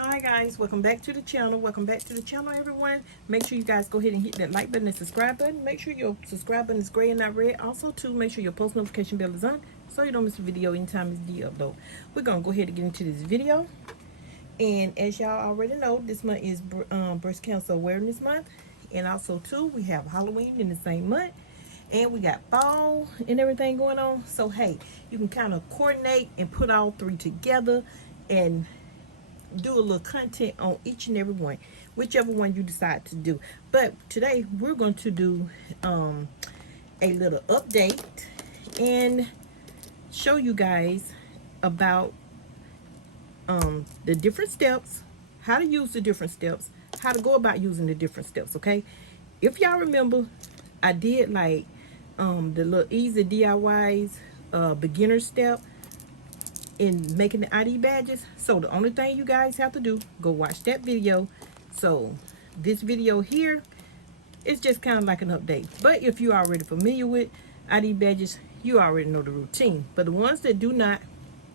Hi guys, welcome back to the channel. Welcome back to the channel, everyone. Make sure you guys go ahead and hit that like button and subscribe button. Make sure your subscribe button is gray and not red. Also too, make sure your post notification bell is on so you don't miss a video anytime it's de-upload. We're gonna go ahead and get into this video. And as y'all already know, this month is breast cancer awareness month, and also too we have Halloween in the same month, and we got fall and everything going on. So hey, you can kind of coordinate and put all three together and do a little content on each and every one, whichever one you decide to do. But today we're going to do a little update and show you guys about the different steps, how to use the different steps, how to go about using the different steps. Okay, if y'all remember, I did like the little easy DIYs beginner step in making the ID badges. So the only thing you guys have to do, go watch that video. So this video here is just kind of like an update. But if you're already familiar with ID badges, you already know the routine. But the ones that do not,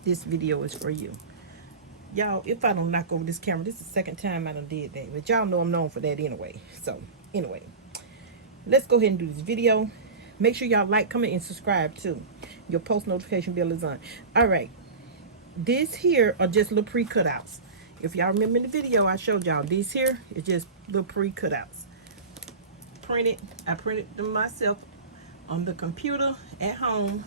this video is for you. Y'all, if I don't knock over this camera, this is the second time I done did that. But y'all know I'm known for that anyway. So anyway, let's go ahead and do this video. Make sure y'all like, comment, and subscribe too. Your post notification bell is on. All right. This here are just little pre-cutouts. If y'all remember in the video I showed y'all, this here is just little pre-cutouts. I printed them myself on the computer at home.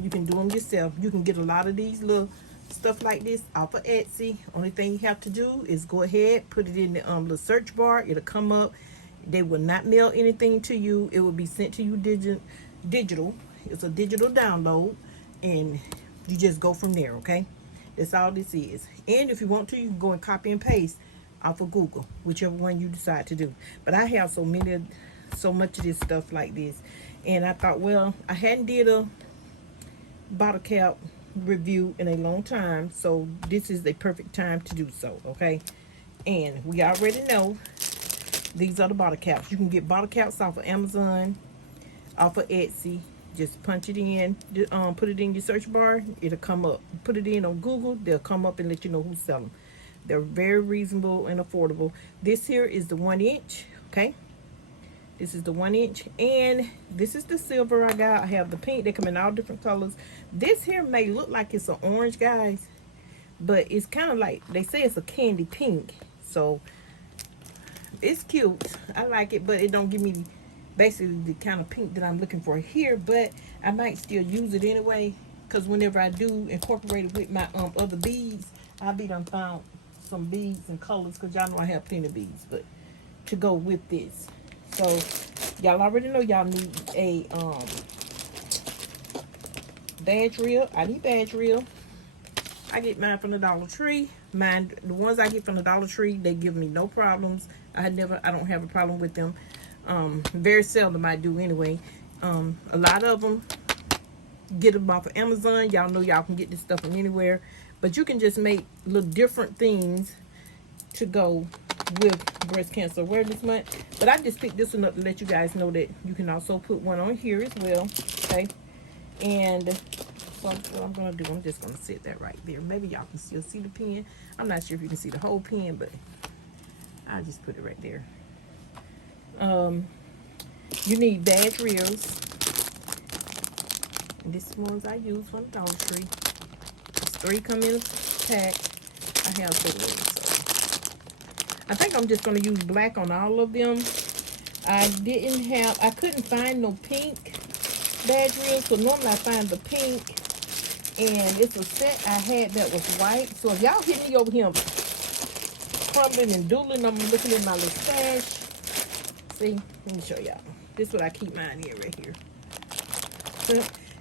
You can do them yourself. You can get a lot of these little stuff like this off of Etsy. Only thing you have to do is go ahead, put it in the little search bar. It'll come up. They will not mail anything to you. It will be sent to you digital. It's a digital download, and you just go from there. Okay, that's all this is. And if you want to, you can go and copy and paste off of Google, whichever one you decide to do. But I have so much of this stuff like this, and I thought, well, I hadn't did a bottle cap review in a long time, so this is the perfect time to do so. Okay, and we already know these are the bottle caps. You can get bottle caps off of Amazon, off of Etsy. Just punch it in, put it in your search bar, it'll come up. Put it in on Google, they'll come up and let you know who's selling them. They're very reasonable and affordable. This here is the 1 inch, okay? This is the 1 inch, and this is the silver I got. I have the pink. They come in all different colors. This here may look like it's an orange, guys, but it's kind of like, they say it's a candy pink. So it's cute. I like it, but it don't give me basically the kind of pink that I'm looking for here, but I might still use it anyway, because whenever I do incorporate it with my other beads, I'll be done found some beads and colors, because y'all know I have plenty of beads but to go with this. So y'all already know y'all need a badge reel. I need badge reel. I get mine from the Dollar Tree. The ones I get from the Dollar Tree, they give me no problems. I don't have a problem with them. Very seldom I do anyway. A lot of them get them off of Amazon. Y'all know y'all can get this stuff from anywhere, but you can just make little different things to go with breast cancer awareness month. But I just picked this one up to let you guys know that you can also put one on here as well. Okay, and so what I'm gonna do, I'm just gonna set that right there. Maybe y'all can still see the pen. I'm not sure if you can see the whole pen, but I'll just put it right there. You need badge reels. And this is ones I use from Dollar Tree. There's 3 come in a pack. I have 4 of them, so I think I'm just going to use black on all of them. I couldn't find no pink badge reels, so normally I find the pink, and it's a set I had that was white. So if y'all hear me over here crumbling and doodling, I'm looking at my little stash. See, let me show y'all. This is what I keep mine in right here.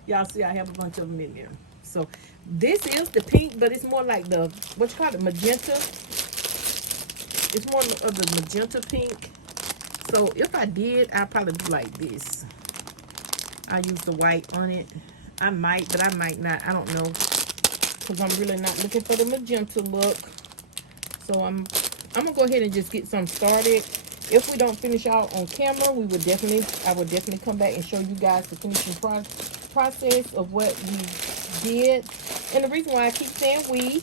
Y'all see I have a bunch of them in there. So this is the pink, but it's more like the, what you call it, magenta. It's more of the magenta pink. So if I did, I'd probably do like this. I use the white on it. I might, but I might not. I don't know, because I'm really not looking for the magenta look. So I'm gonna go ahead and just get some started. If we don't finish out on camera, I would definitely come back and show you guys the finishing process of what we did. And the reason why I keep saying we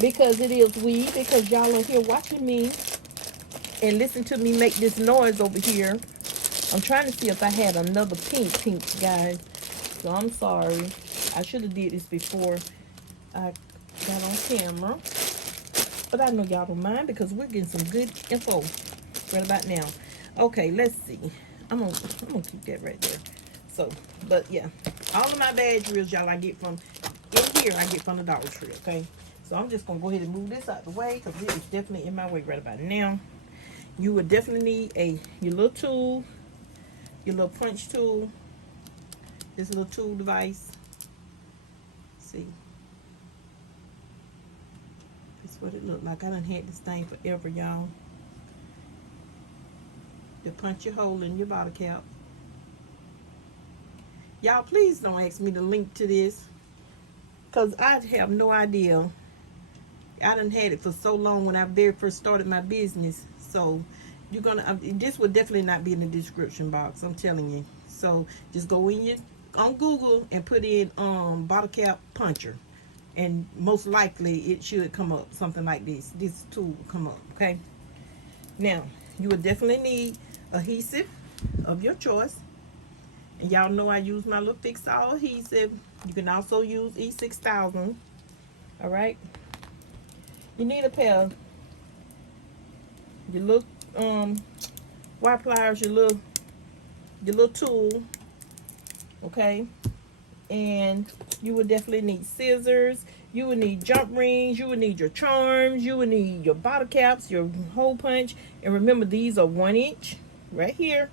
because it is we, because y'all are here watching me and listen to me make this noise over here. I'm trying to see if I had another pink, guys. So I'm sorry. I should have did this before I got on camera. But I know y'all don't mind because we're getting some good info right about now. Okay, let's see. I'm gonna keep that right there. So, but yeah, all of my badge reels, y'all, I get from in here. I get from the Dollar Tree. Okay, so I'm just gonna go ahead and move this out the way because it is definitely in my way right about now. You would definitely need your little tool, your little punch tool, this little tool device. See, that's what it looked like. I done had this thing forever, y'all. To punch your hole in your bottle cap. Y'all, please don't ask me to link to this, because I have no idea. I done had it for so long when I very first started my business. So you're gonna this will definitely not be in the description box, I'm telling you. So just go in on Google and put in bottle cap puncher, and most likely it should come up something like this. This tool will come up. Okay, now you will definitely need adhesive of your choice. And y'all know I use my little Fix All adhesive. You can also use E6000. All right. You need a pair of your little wire pliers, your little tool. Okay. And you will definitely need scissors. You will need jump rings. You will need your charms. You will need your bottle caps, your hole punch. And remember, these are 1 inch right here.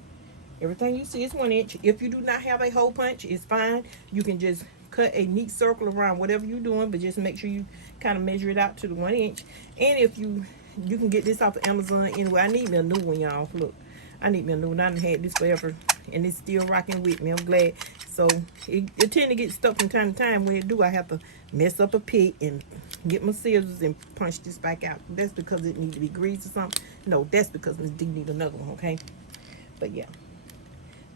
Everything you see is 1 inch. If you do not have a hole punch, it's fine. You can just cut a neat circle around whatever you're doing, but just make sure you kind of measure it out to the 1 inch. And if you can get this off of Amazon anyway. I need me a new one, y'all. Look, I need me a new one. I done had this forever, and it's still rocking with me. I'm glad. So it tend to get stuck from time to time. When it do, I have to mess up a pick and get my scissors and punch this back out. That's because it needs to be greased or something. No, that's because Miss D need another one. Okay, but yeah.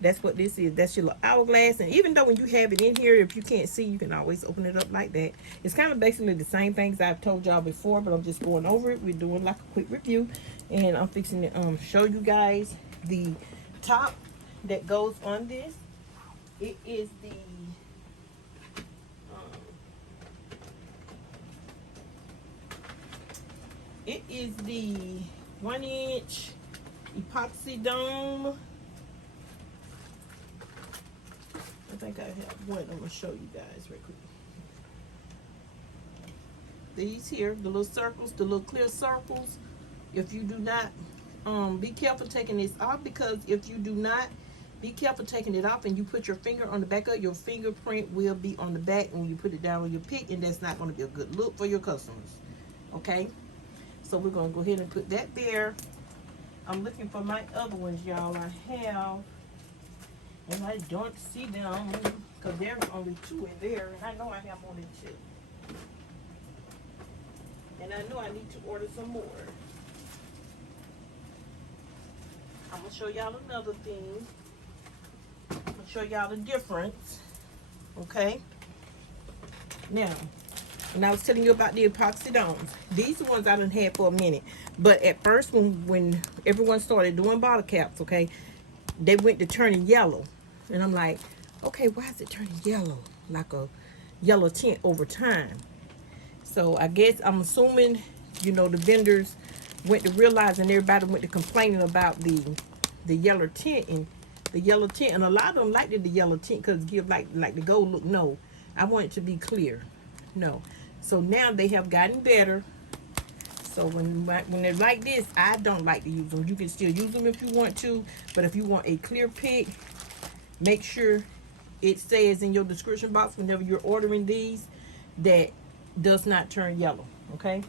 That's what this is. That's your little hourglass. And even though when you have it in here, if you can't see, you can always open it up like that. It's kind of basically the same things I've told y'all before, but I'm just going over it. We're doing like a quick review. And I'm fixing to show you guys the top that goes on this. It is the it is the 1 inch epoxy dome. I think I have one. I'm gonna show you guys right quick. These here, the little circles, the little clear circles. If you do not be careful taking this off, because if you do not be careful taking it off and you put your finger on the back of your fingerprint will be on the back when you put it down on your pick, and that's not going to be a good look for your customers. Okay, so we're going to go ahead and put that there. I'm looking for my other ones, y'all. I have, and I don't see them because there's only 2 in there, and I know I have more than 2. And I know I need to order some more. I'm going to show y'all another thing. I'm going to show y'all the difference. Okay? Now, and I was telling you about the epoxy domes. These are ones I done had for a minute. But at first, when everyone started doing bottle caps, okay, they went to turning yellow. And I'm like, okay, why is it turning yellow? Like a yellow tint over time. So I guess, I'm assuming, you know, the vendors went to realizing, everybody went to complaining about the yellow tint and the yellow tint. And a lot of them liked the yellow tint because it give like the gold look. No, I want it to be clear. No. So now they have gotten better. So when they're like this, I don't like to use them. You can still use them if you want to, but if you want a clear pick, make sure it says in your description box whenever you're ordering these that does not turn yellow. Okay,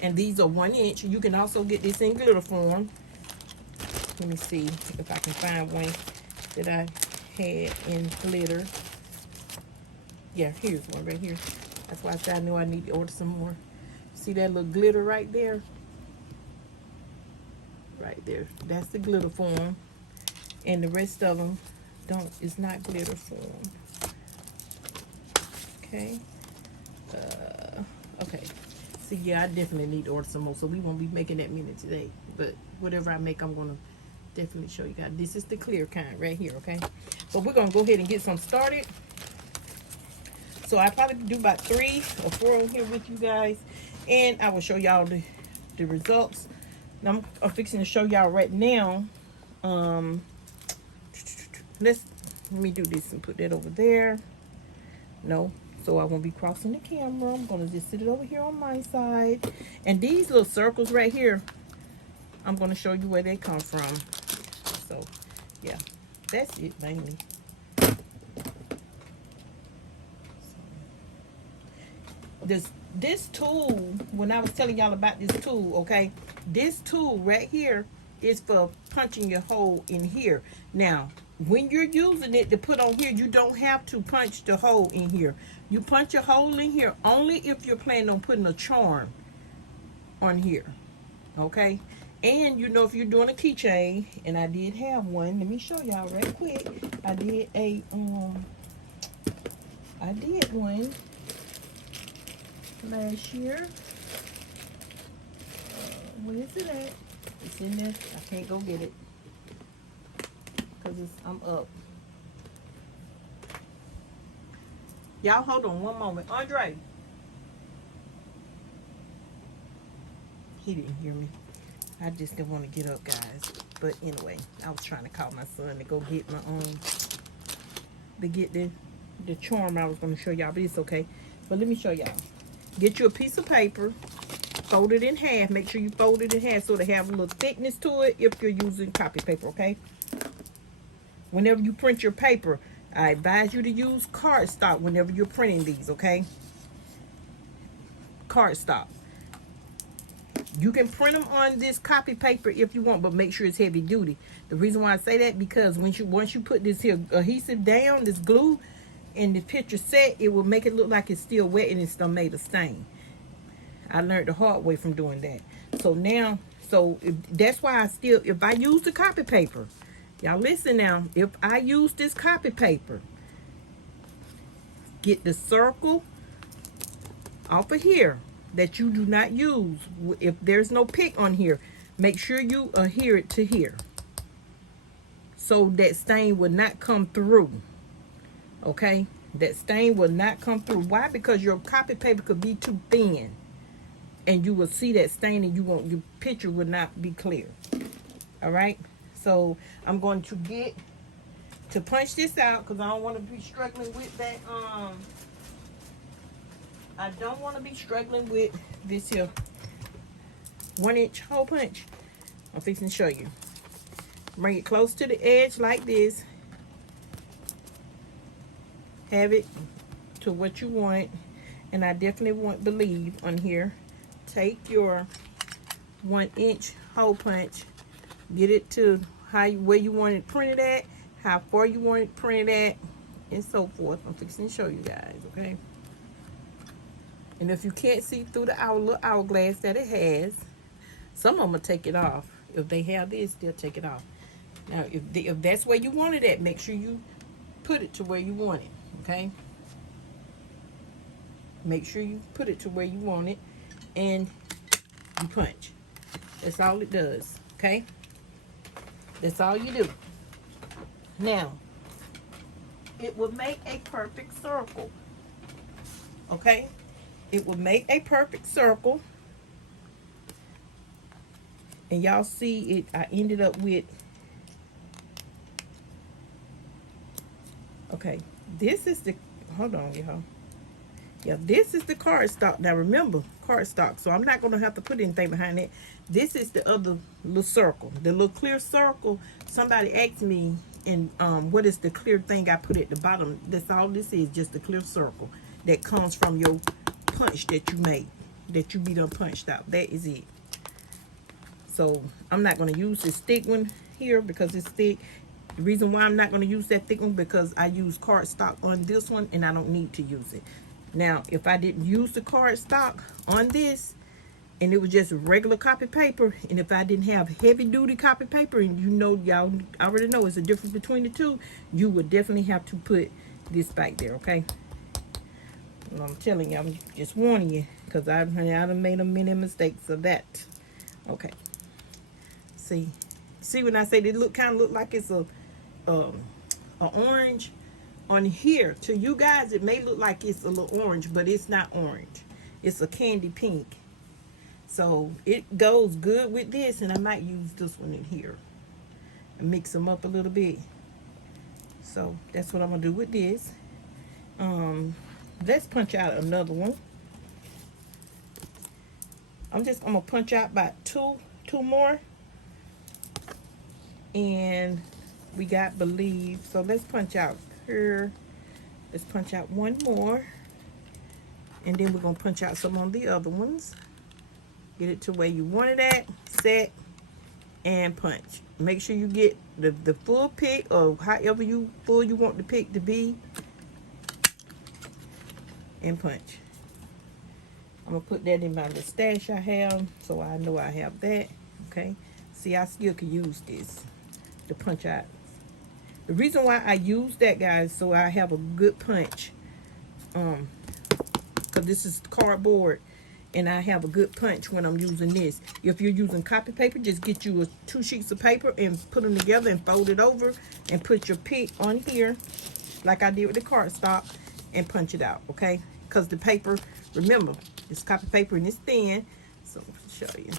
and these are 1 inch. You can also get this in glitter form. Let me see if I can find one that I had in glitter. Yeah, here's one right here. That's why I said I knew I need to order some more. See that little glitter right there? Right there. That's the glitter form. And the rest of them it's not glitter form. Okay. Okay. See, yeah, I definitely need to order some more, so we won't be making that many today. But whatever I make, I'm gonna definitely show you guys. This is the clear kind right here, okay? But we're gonna go ahead and get some started. So I probably do about 3 or 4 on here with you guys, and I will show y'all the results. Now I'm fixing to show y'all right now. Let me do this and put that over there. No, so I won't be crossing the camera. I'm gonna just sit it over here on my side. And these little circles right here, I'm gonna show you where they come from. So yeah, that's it mainly. This tool, when I was telling y'all about this tool, okay, this tool right here is for punching your hole in here. Now, when you're using it to put on here, you don't have to punch the hole in here. You punch a hole in here only if you're planning on putting a charm on here, okay? And you know, if you're doing a keychain, and I did have one, let me show y'all right quick. I did one last year. Where is it at? It's in there. I can't go get it because I'm up. Y'all hold on one moment. Andre. He didn't hear me. I just didn't want to get up, guys. But anyway, I was trying to call my son to go get my to get the charm I was going to show y'all, but it's okay. But let me show y'all. Get you a piece of paper, fold it in half. Make sure you fold it in half so to have a little thickness to it if you're using copy paper, okay? Whenever you print your paper, I advise you to use cardstock whenever you're printing these, okay? Cardstock. You can print them on this copy paper if you want, but make sure it's heavy duty. The reason why I say that, because once you put this here adhesive down, this glue, and the picture set, it will make it look like it's still wet and it's still made a stain. I learned the hard way from doing that. So now, that's why if I use the copy paper, y'all listen now, if I use this copy paper, get the circle off of here that you do not use. If there's no pick on here, make sure you adhere it to here so that stain will not come through. Okay, that stain will not come through. Why? Because your copy paper could be too thin and you will see that stain and your picture will not be clear. All right, so I'm going to punch this out because I don't want to be struggling with that. I don't want to be struggling with this here 1-inch hole punch. I'm fixing to show you. Bring it close to the edge like this. Have it to what you want, and I definitely believe on here. Take your 1-inch hole punch, get it to where you want it printed at, how far you want it printed at, and so forth. I'm fixing to show you guys, okay? And if you can't see through the little hourglass that it has, some of them will take it off. If they have this, they'll take it off. Now, if that's where you want it at, make sure you put it to where you want it. Okay, make sure you put it to where you want it and you punch. That's all it does. Okay, that's all you do. Now, it will make a perfect circle. Okay, it will make a perfect circle. And y'all see it, I ended up with, okay, this is the, hold on y'all. Yeah, this is the cardstock. Now remember, cardstock, so I'm not going to have to put anything behind it. This is the other little circle, the little clear circle. Somebody asked me, and what is the clear thing I put at the bottom? That's all this is, just the clear circle that comes from your punch that you made, that you be done punched out. That is it. So I'm not going to use this thick one here because it's thick. The reason why I'm not going to use that thick one, because I use cardstock on this one and I don't need to use it. Now, if I didn't use the cardstock on this and it was just regular copy paper, and if I didn't have heavy duty copy paper, and you know, y'all already know it's a difference between the two, you would definitely have to put this back there, okay? And I'm telling you, I'm just warning you, because I done made a many mistakes of that. Okay. See when I say they kind of look like it's a orange on here. To you guys, it may look like it's a little orange, but it's not orange. It's a candy pink. So it goes good with this, and I might use this one in here and mix them up a little bit. So that's what I'm gonna do with this. Let's punch out another one. I'm gonna punch out about two more, and we got Believe. So let's punch out here. Let's punch out one more, and then we're gonna punch out some on the other ones. Get it to where you want it at. Set and punch. Make sure you get the full pick, or however full you want the pick to be, and punch. I'm gonna put that in my little stash I have, so I know I have that. Okay. See, I still can use this to punch out. The reason why I use that, guys, so I have a good punch. Because this is cardboard, and I have a good punch when I'm using this. If you're using copy paper, just get you 2 sheets of paper and put them together and fold it over and put your pick on here, like I did with the cardstock, and punch it out, okay? Because the paper, remember, it's copy paper and it's thin. So I'll show you.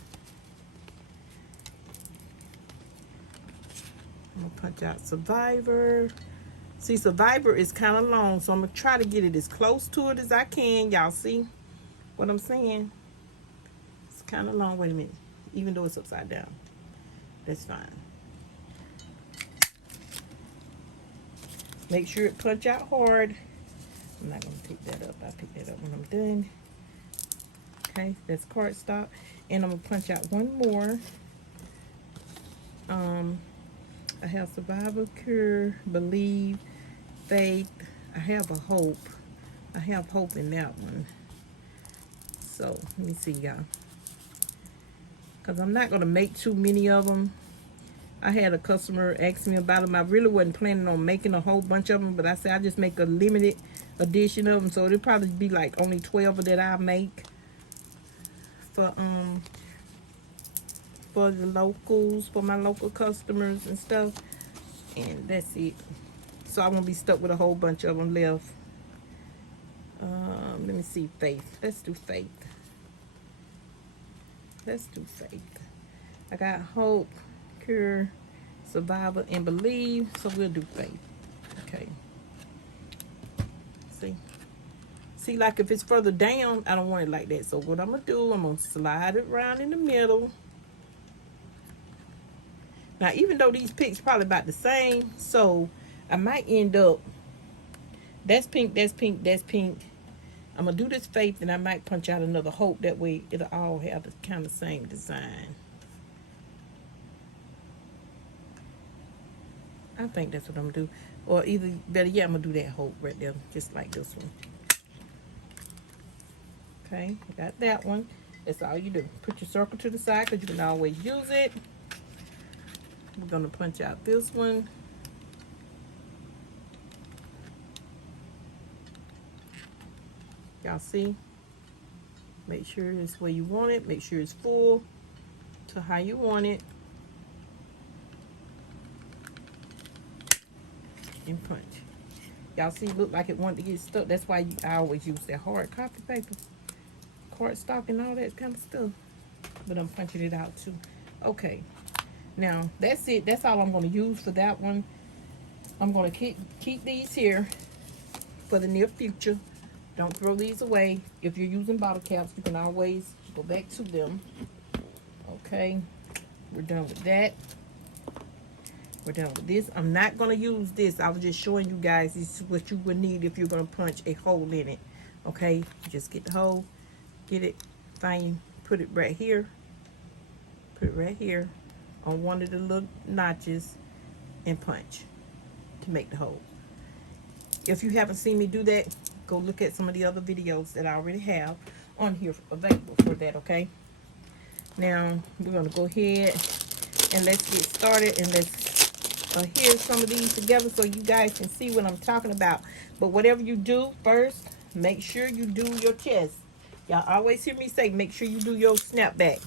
I'm gonna punch out Survivor. See, Survivor is kind of long, so I'm gonna try to get it as close to it as I can. Y'all see what I'm saying? It's kind of long. Wait a minute. Even though it's upside down, that's fine. Make sure it punch out hard. I'm not gonna pick that up. I'll pick that up when I'm done. Okay, that's cardstock, and I'm gonna punch out one more. I have Survivor, Cure, Believe, Faith. I have a Hope. I have Hope in that one. So let me see, y'all, because I'm not gonna make too many of them. I had a customer ask me about them. I really wasn't planning on making a whole bunch of them, but I said I just make a limited edition of them, so it'll probably be like only 12 that I make for the locals, for my local customers and stuff, and that's it. So I won't be stuck with a whole bunch of them left. Let me see, Faith. Let's do Faith. Let's do Faith. I got Hope, Cure, Survivor, and Believe, so we'll do Faith. Okay. See, like if it's further down, I don't want it like that. So what I'm gonna do, I'm gonna slide it around in the middle. Now, even though these picks probably about the same, so I might end up, that's pink, that's pink, that's pink. I'm gonna do this Faith, and I might punch out another Hope. That way it'll all have the kind of same design. I think that's what I'm gonna do. Or either, better yet, I'm gonna do that Hope right there, just like this one. Okay, got that one. That's all you do. Put your circle to the side, because you can always use it. We're gonna punch out this one. Y'all see? Make sure it's where you want it. Make sure it's full to how you want it. And punch. Y'all see, look like it wanted to get stuck. That's why I always use that hard copy paper, cardstock, and all that kind of stuff. But I'm punching it out too. Okay. Now, that's it. That's all I'm going to use for that one. I'm going to keep these here for the near future. Don't throw these away. If you're using bottle caps, you can always go back to them. Okay. We're done with that. We're done with this. I'm not going to use this. I was just showing you guys this is what you would need if you're going to punch a hole in it. Okay. You just get the hole. Get it. Find, put it right here. Put it right here on one of the little notches and punch to make the hole. If you haven't seen me do that, go look at some of the other videos that I already have on here available for that, okay? Now, we're going to go ahead and let's get started, and let's adhere some of these together so you guys can see what I'm talking about. But whatever you do first, make sure you do your chest. Y'all always hear me say, make sure you do your snapback.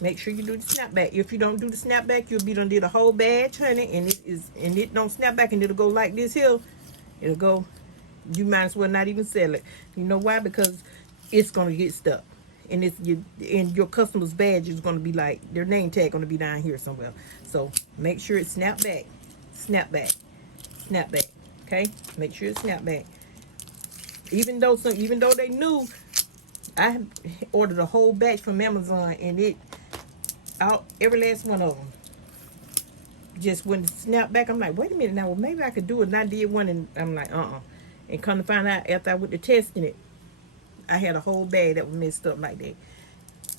Make sure you do the snapback. If you don't do the snapback, you'll be done did a whole badge, honey, and it don't snap back, and it'll go like this here. It'll go. You might as well not even sell it. You know why? Because it's gonna get stuck, and your customer's badge is gonna be like their name tag gonna be down here somewhere. So make sure it's snap back, snap back, snap back. Okay, make sure it's snap back. Even though they knew, I ordered a whole batch from Amazon, and it out every last one of them just when it snapped back. I'm like, wait a minute now, well maybe I could do it. And I did one, and I'm like, and come to find out, after I went to testing it, I had a whole bag that was messed up like that.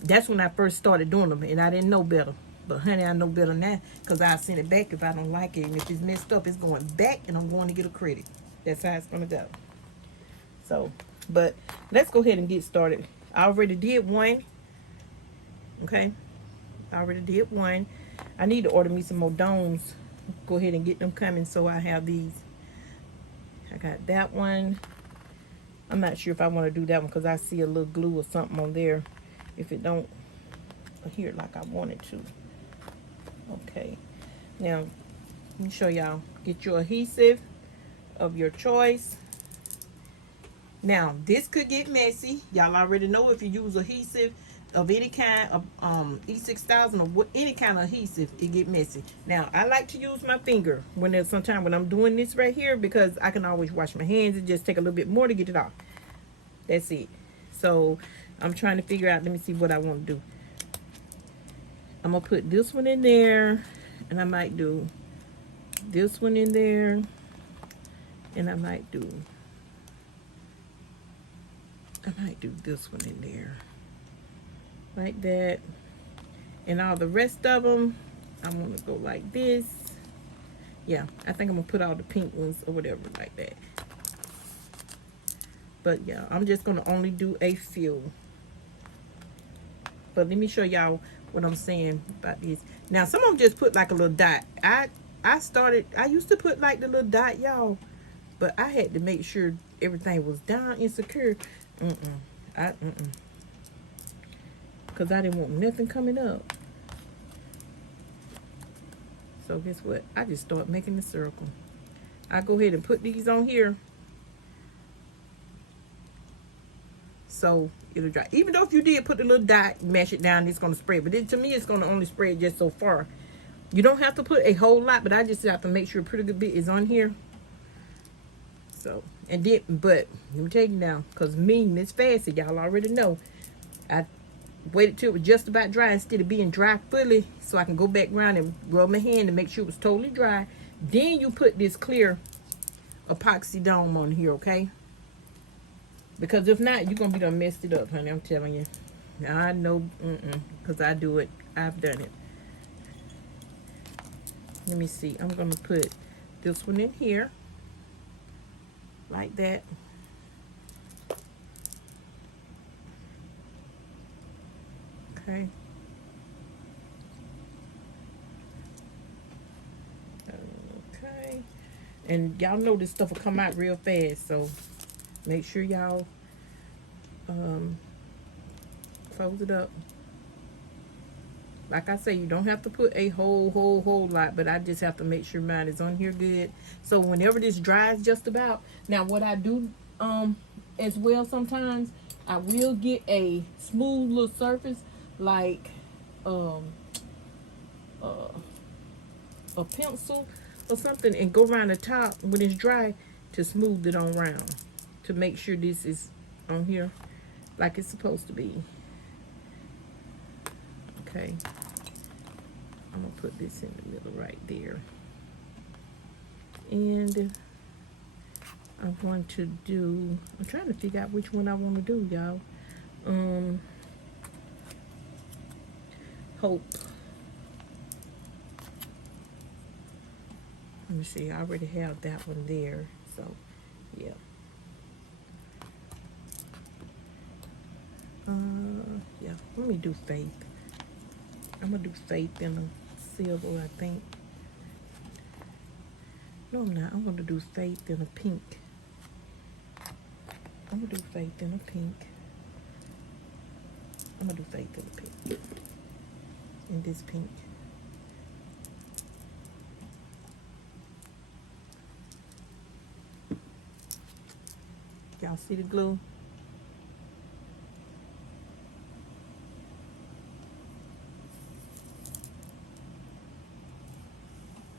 That's when I first started doing them, and I didn't know better. But honey, I know better now, because I'll send it back if I don't like it. And if it's messed up, it's going back, and I'm going to get a credit. That's how it's going to go. So, but let's go ahead and get started. I already did one. Okay, I already did one. I need to order me some more domes. Go ahead and get them coming, so I have these. I got that one. I'm not sure if I want to do that one, because I see a little glue or something on there if it don't adhere like I want it to. Okay, now let me show y'all. Get your adhesive of your choice. Now this could get messy. Y'all already know, if you use adhesive of any kind of E6000 or any kind of adhesive, it get messy. Now I like to use my finger sometimes when I'm doing this right here, because I can always wash my hands. It just take a little bit more to get it off. That's it. So I'm trying to figure out, let me see what I want to do. I'm gonna put this one in there, and I might do this one in there, and I might do this one in there, like that. And all the rest of them, I want to go like this. Yeah, I think I'm gonna put all the pink ones or whatever like that. But yeah, I'm just gonna only do a few. But let me show y'all what I'm saying about this. Now some of them just put like a little dot. I used to put like the little dot, y'all, but I had to make sure everything was down and secure. Because I didn't want nothing coming up. So guess what? I just start making the circle. I go ahead and put these on here, so it'll dry. Even though if you did put the little dot, mash it down, it's going to spread. But to me, it's going to only spread just so far. You don't have to put a whole lot, but I just have to make sure a pretty good bit is on here. So, and then, but let me tell you now, because me, Miss Fancy, y'all already know, I waited till it was just about dry instead of being dry fully, so I can go back around and rub my hand and make sure it was totally dry. Then you put this clear epoxy dome on here, okay? Because if not, you're going to be done messed it up, honey. I'm telling you. I know, because I do it. I've done it. Let me see. I'm going to put this one in here. Like that. Okay. Okay. And y'all know this stuff will come out real fast, so make sure y'all close it up. Like I say, you don't have to put a whole lot, but I just have to make sure mine is on here good. So whenever this dries just about, now what I do as well sometimes, I will get a smooth little surface like a pencil or something, and go around the top when it's dry to smooth it on around, to make sure this is on here like it's supposed to be. Okay, I'm gonna put this in the middle right there, and I'm going to do, I'm trying to figure out which one I want to do, y'all. Hope. Let me see, I already have that one there, so yeah. Yeah, let me do Faith. I'm gonna do Faith in a silver, I think. No, I'm not. I'm gonna do Faith in a pink. I'm gonna do Faith in a pink. I'm gonna do Faith in a pink. In this pink. Y'all see the glue?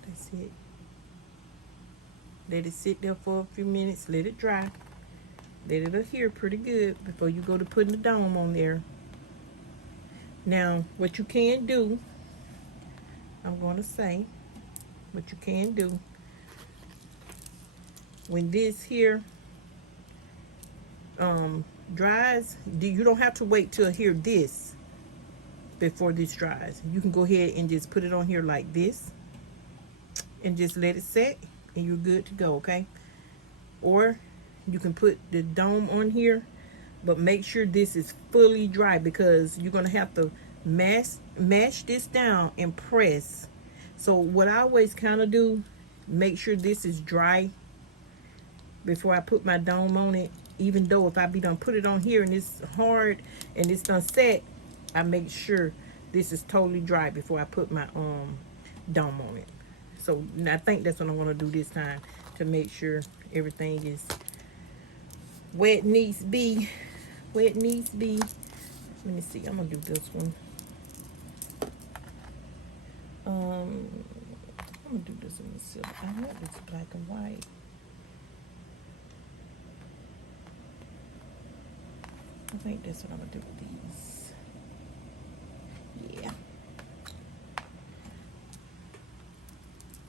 That's it. Let it sit there for a few minutes. Let it dry. Let it adhere pretty good before you go to putting the dome on there. Now, what you can do, I'm going to say, what you can do, when this here dries, you don't have to wait till here this before this dries. You can go ahead and just put it on here like this and just let it set and you're good to go, okay? Or you can put the dome on here, but make sure this is fully dry because you're going to have to mash this down and press. So what I always kind of do, make sure this is dry before I put my dome on it. Even though if I be done put it on here and it's hard and it's done set, I make sure this is totally dry before I put my dome on it. So I think that's what I'm going to do this time, to make sure everything is where it needs to be. Where it needs to be. Let me see. I'm going to do this one. I'm going to do this in the silver. I want this black and white. I think that's what I'm going to do with these. Yeah.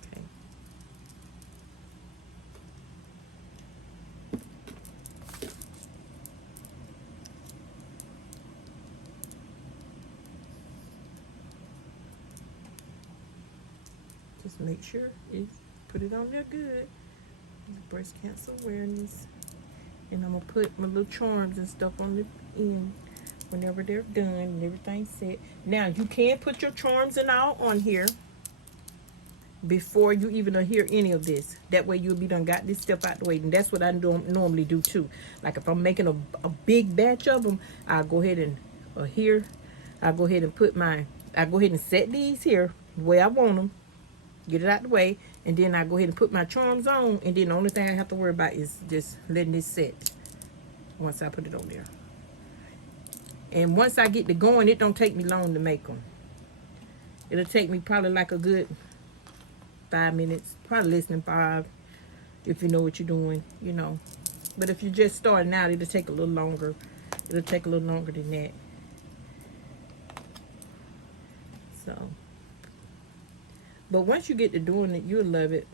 Okay. Just make sure you put it on there good. Breast cancer awareness. And I'm going to put my little charms and stuff on the end whenever they're done and everything's set. Now, you can put your charms and all on here before you even adhere any of this. That way you'll be done got this stuff out the way. And that's what I normally do too. Like if I'm making a big batch of them, I'll go ahead and adhere. I'll go ahead and I'll go ahead and set these here the way I want them. Get it out the way, and then I go ahead and put my charms on, and then the only thing I have to worry about is just letting this set once I put it on there. And once I get to going, it don't take me long to make them. It'll take me probably like a good 5 minutes, probably less than 5, if you know what you're doing, you know. But if you're just starting out, it'll take a little longer. It'll take a little longer than that. So. But once you get to doing it, you'll love it,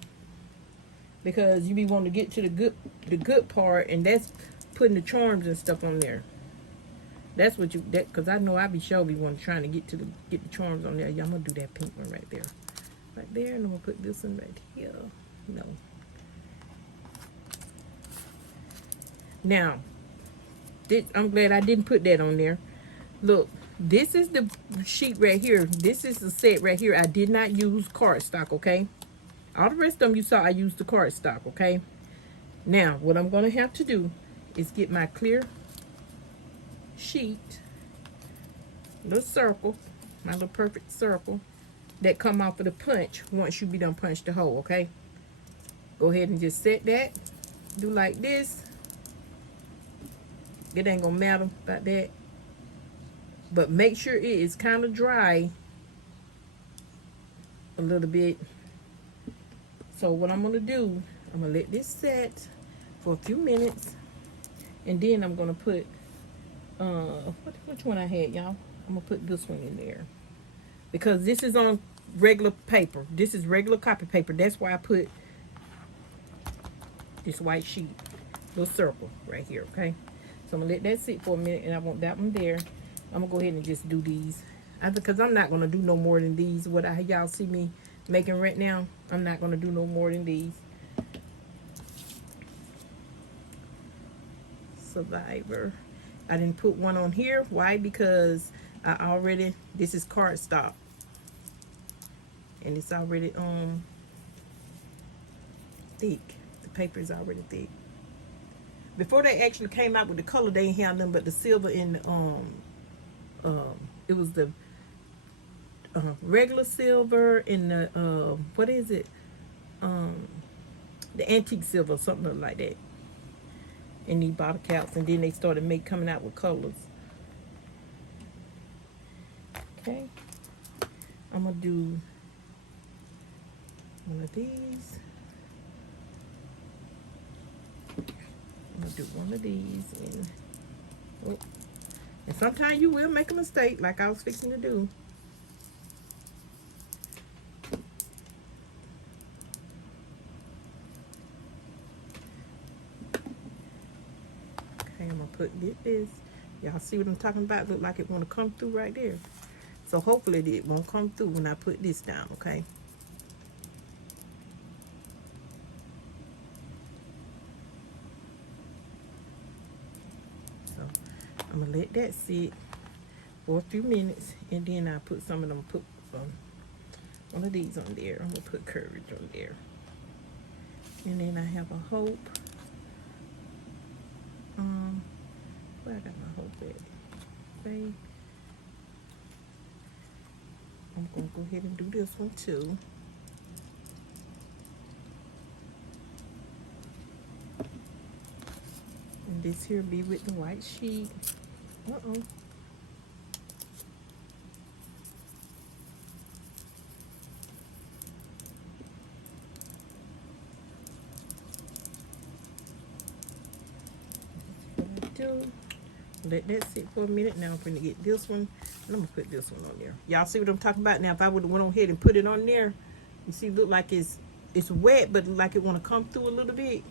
because you be wanting to get to the good part, and that's putting the charms and stuff on there. That's what because I know I be trying to get the charms on there. Yeah, I'm gonna do that pink one right there, and I'm gonna put this one right here. No. Now, I'm glad I didn't put that on there. Look. This is the sheet right here. This is the set right here. I did not use cardstock, okay? All the rest of them you saw, I used the cardstock, okay? Now, what I'm going to have to do is get my clear sheet, little circle, my little perfect circle that come off of the punch once you be done punch the hole, okay? Go ahead and just set that. Do like this. It ain't going to matter about that. But make sure it is kind of dry a little bit. So what I'm going to do, I'm going to let this set for a few minutes. And then I'm going to put, which one I had, y'all? I'm going to put this one in there. Because this is on regular paper. This is regular copy paper. That's why I put this white sheet, little circle right here, okay? So I'm going to let that sit for a minute, and I want that one there. I'm gonna go ahead and just do these, because I'm not gonna do no more than these. What y'all see me making right now, I'm not gonna do no more than these. Survivor. I didn't put one on here. Why? Because this is cardstock, and it's already thick. The paper is already thick. before they actually came out with the color, they ain't have nothing but the silver and it was the regular silver and the what is it? The antique silver, something like that. In these bottle caps, and then they started coming out with colors. Okay, I'm gonna do one of these. I'm gonna do one of these, and sometimes you will make a mistake, like I was fixing to do. Okay, I'm gonna put this. Y'all see what I'm talking about? Look like it want to come through right there. So hopefully it won't come through when I put this down, okay? So I'm gonna let that sit for a few minutes, and then I put some of them, put one of these on there. I'm gonna put Courage on there. And then I have a Hope. Where I got my Hope at? Okay. I'm gonna go ahead and do this one too. And this here be with the white sheet. Let that sit for a minute. Now I'm going to get this one, and I'm going to put this one on there. Y'all see what I'm talking about? Now if I would have went on ahead and put it on there, you see, look like it's wet, but like it want to come through a little bit.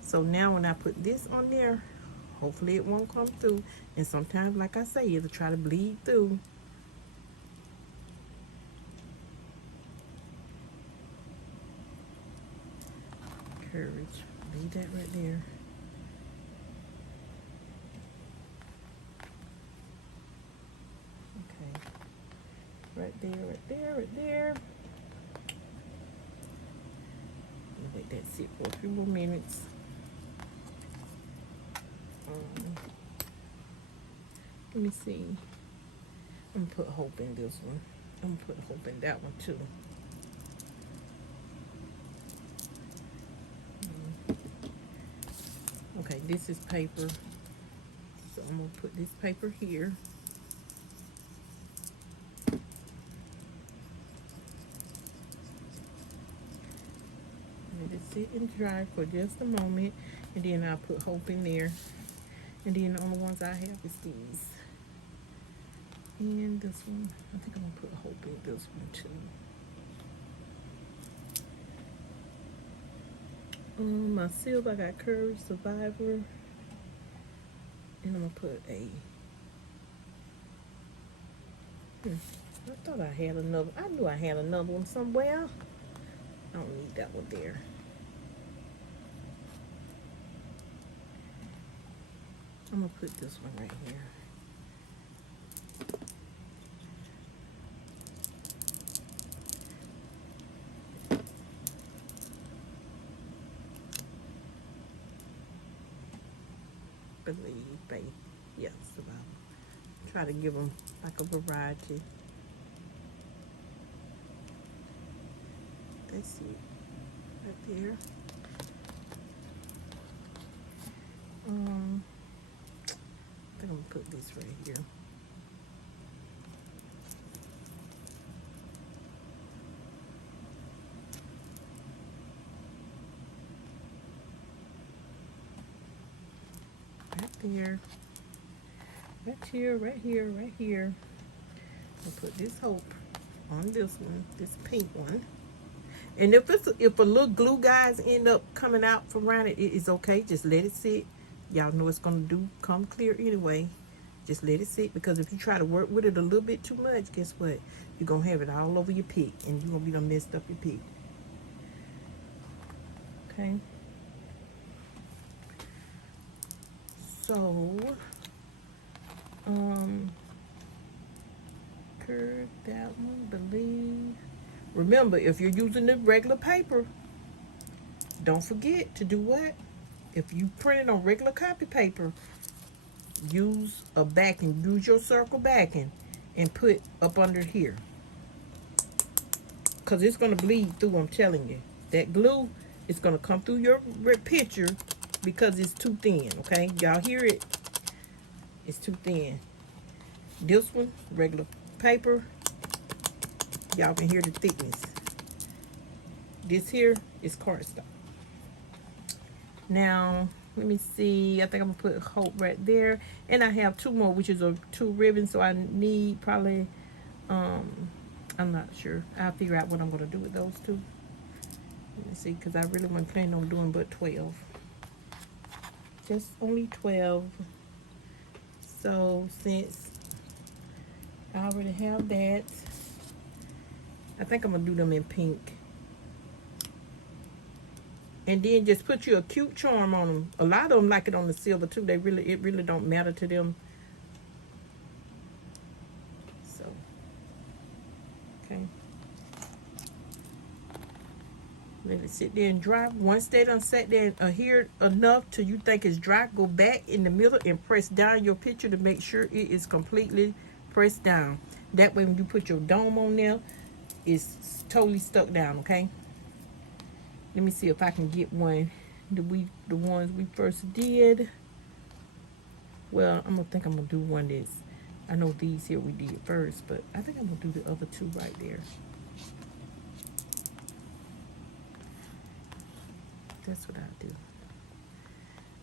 So now when I put this on there, hopefully it won't come through. And sometimes, like I say, it'll try to bleed through. Courage, leave that right there. Right there, right there, right there. Let that sit for a few more minutes. Let me see. I'm gonna put Hope in this one. I'm gonna put Hope in that one too. Okay, this is paper. So I'm gonna put this paper here. Sit and dry for just a moment, and then I'll put Hope in there. And then the only ones I have is these. And this one, I think I'm gonna put Hope in this one too. My silver, I got Courage, Survivor, and I'm gonna put a. I thought I had another. I knew I had another one somewhere. I don't need that one there. I'm gonna put this one right here. Believe, faith, yes, survival. Try to give them like a variety. That's it, right there. I think I'm gonna put this right here. Right there. Right here, right here, right here. I'll put this Hope on this one, this pink one. And if a little glue guys end up coming out from around it, it is okay. Just let it sit. Y'all know it's gonna come clear anyway. Just let it sit, because if you try to work with it a little bit too much, guess what? You're gonna have it all over your pick, and you're gonna be done messed up your pick. Okay. So, curve that one, believe. Remember, if you're using the regular paper, don't forget to do what? If you print it on regular copy paper, use a backing, use your circle backing and put up under here. Because it's going to bleed through, I'm telling you. That glue is going to come through your picture because it's too thin, okay? Y'all hear it? It's too thin. This one, regular paper, y'all can hear the thickness. This here is cardstock. Now, let me see. I think I'm going to put Hope right there. And I have two more, which is two ribbons. So I need probably, I'm not sure. I'll figure out what I'm going to do with those two. Let me see, because I really wasn't planning on doing but 12. Just only 12. So since I already have that, I think I'm going to do them in pink. And then just put you a cute charm on them. A lot of them like it on the silver too. It really don't matter to them. So, okay. Let it sit there and dry. Once they done sat there and here enough till you think it's dry, go back in the middle and press down your picture to make sure it is completely pressed down. That way when you put your dome on there, it's totally stuck down, okay? Let me see if I can get one. The ones we first did. Well, I'm gonna do one that's, I know these here we did first, but I think I'm gonna do the other two right there. That's what I do.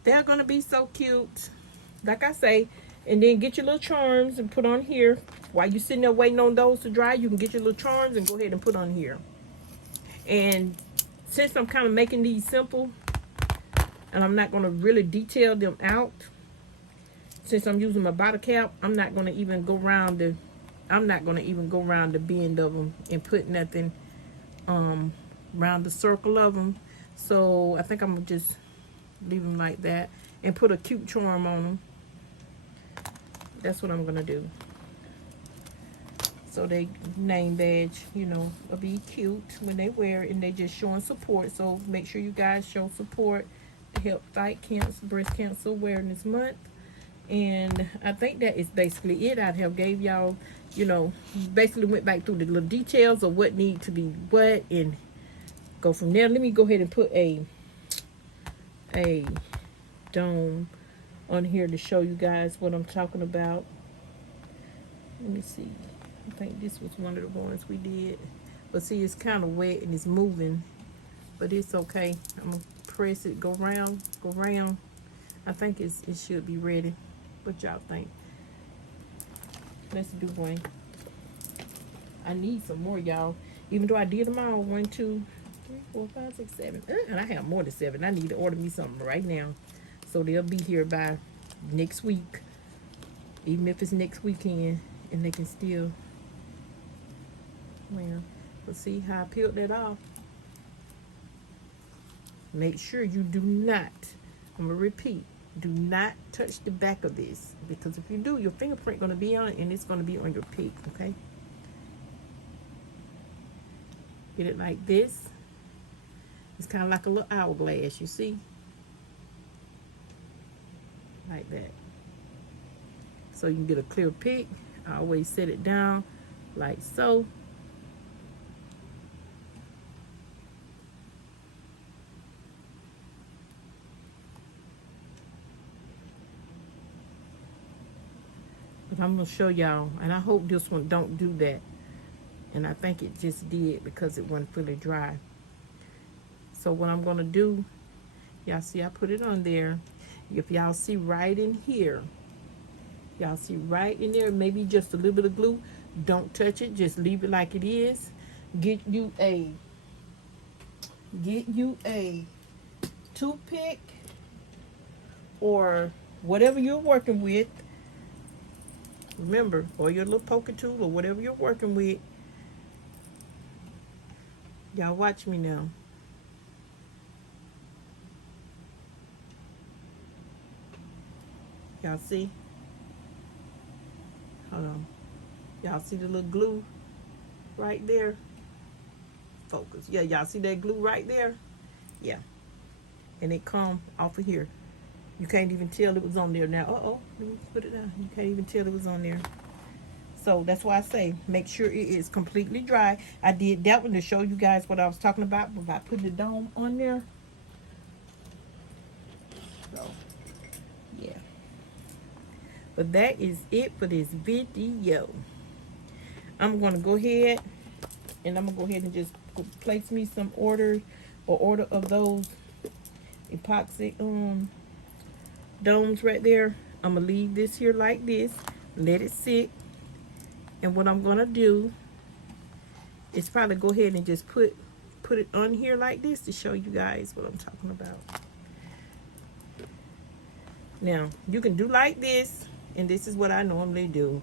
They're gonna be so cute. Like I say, and then get your little charms and put on here. While you're sitting there waiting on those to dry, you can get your little charms and go ahead and put on here. And since I'm kind of making these simple and I'm not going to really detail them out, since I'm using my bottle cap, I'm not going to even go around the bend of them and put nothing around the circle of them. So I think I'm going to just leave them like that and put a cute charm on them. That's what I'm going to do. So they name badge, you know, will be cute when they wear it, and they just showing support. So make sure you guys show support to help fight cancer, breast cancer awareness month. And I think that is basically it. I have gave y'all, you know, basically went back through the little details of what need to be what and go from there. Let me go ahead and put a dome on here to show you guys what I'm talking about. Let me see. I think this was one of the ones we did. But see, it's kind of wet and it's moving. But it's okay. I'm going to press it, go round, go round. I think it should be ready. What y'all think? Let's do one. I need some more, y'all. Even though I did them all. 1, 2, 3, 4, 5, 6, 7. And I have more than 7. I need to order me something right now. So they'll be here by next week. Even if it's next weekend. And they can still... Well, let's see how I peeled that off. Make sure you do not, I'm going to repeat, do not touch the back of this. Because if you do, your fingerprint going to be on it and it's going to be on your pick, okay? Get it like this. It's kind of like a little hourglass, you see? Like that. So you can get a clear pick. I always set it down like so. But I'm going to show y'all, and I hope this one don't do that. And I think it just did because it wasn't fully dry. So what I'm going to do, y'all see I put it on there. If y'all see right in here, y'all see right in there, maybe just a little bit of glue. Don't touch it, just leave it like it is. Get you a toothpick or whatever you're working with. Remember, or your little poker tool or whatever you're working with. Y'all watch me now. Y'all see? Hold on. Y'all see the little glue right there? Focus. Yeah, y'all see that glue right there? Yeah. and it come off of here. You can't even tell it was on there now. Let me put it down. You can't even tell it was on there. So that's why I say make sure it is completely dry. I did that one to show you guys what I was talking about putting the dome on there. So yeah, but that is it for this video. I'm gonna go ahead and just place me some order of those epoxy domes right there. I'm gonna leave this here like this, let it sit, and what I'm gonna do is probably go ahead and just put it on here like this to show you guys what I'm talking about. Now you can do like this, and this is what I normally do.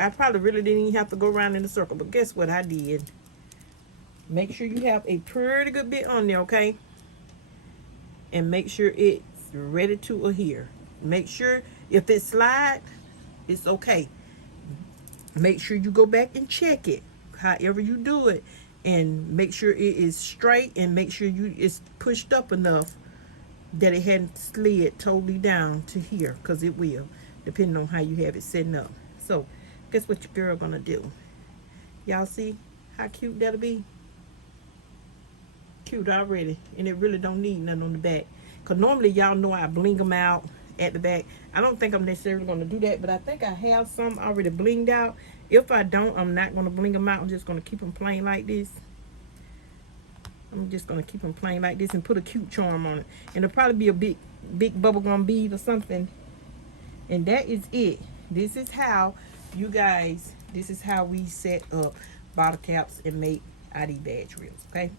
I probably really didn't even have to go around in a circle, but guess what I did? Make sure you have a pretty good bit on there, okay? And make sure it's ready to adhere. Make sure if it slides, it's okay. Make sure you go back and check it, however you do it, and make sure it is straight, and make sure it's pushed up enough that it hadn't slid totally down to here, because it will, depending on how you have it setting up. So guess what your girl gonna do? Y'all see how cute that'll be? Cute already, and it really don't need nothing on the back, because normally y'all know I bling them out at the back. I don't think I'm necessarily going to do that, but I think I have some already blinged out. If I don't, I'm not going to bling them out. I'm just going to keep them plain like this. I'm just going to keep them plain like this and put a cute charm on it, and it'll probably be a big bubblegum bead or something. And that is it. This is how you guys, this is how we set up bottle caps and make ID badge reels, okay?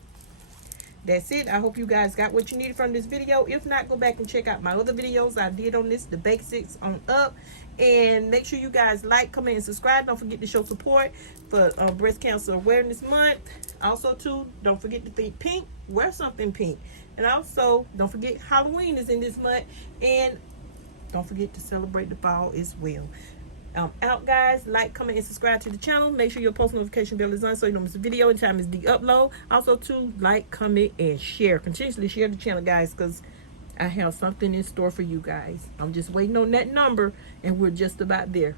That's it. I hope you guys got what you needed from this video. If not, go back and check out my other videos I did on this, the basics on up. And make sure you guys like, comment, and subscribe. Don't forget to show support for Breast Cancer Awareness Month. Also, too, don't forget to think pink. Wear something pink. And also, don't forget Halloween is in this month. And don't forget to celebrate the fall as well. Out, guys. Like, comment, and subscribe to the channel. Make sure your post notification bell is on so you don't miss a video and time is the upload. Also, to like, comment, and share. Continuously share the channel, guys, because I have something in store for you guys. I'm just waiting on that number, and we're just about there.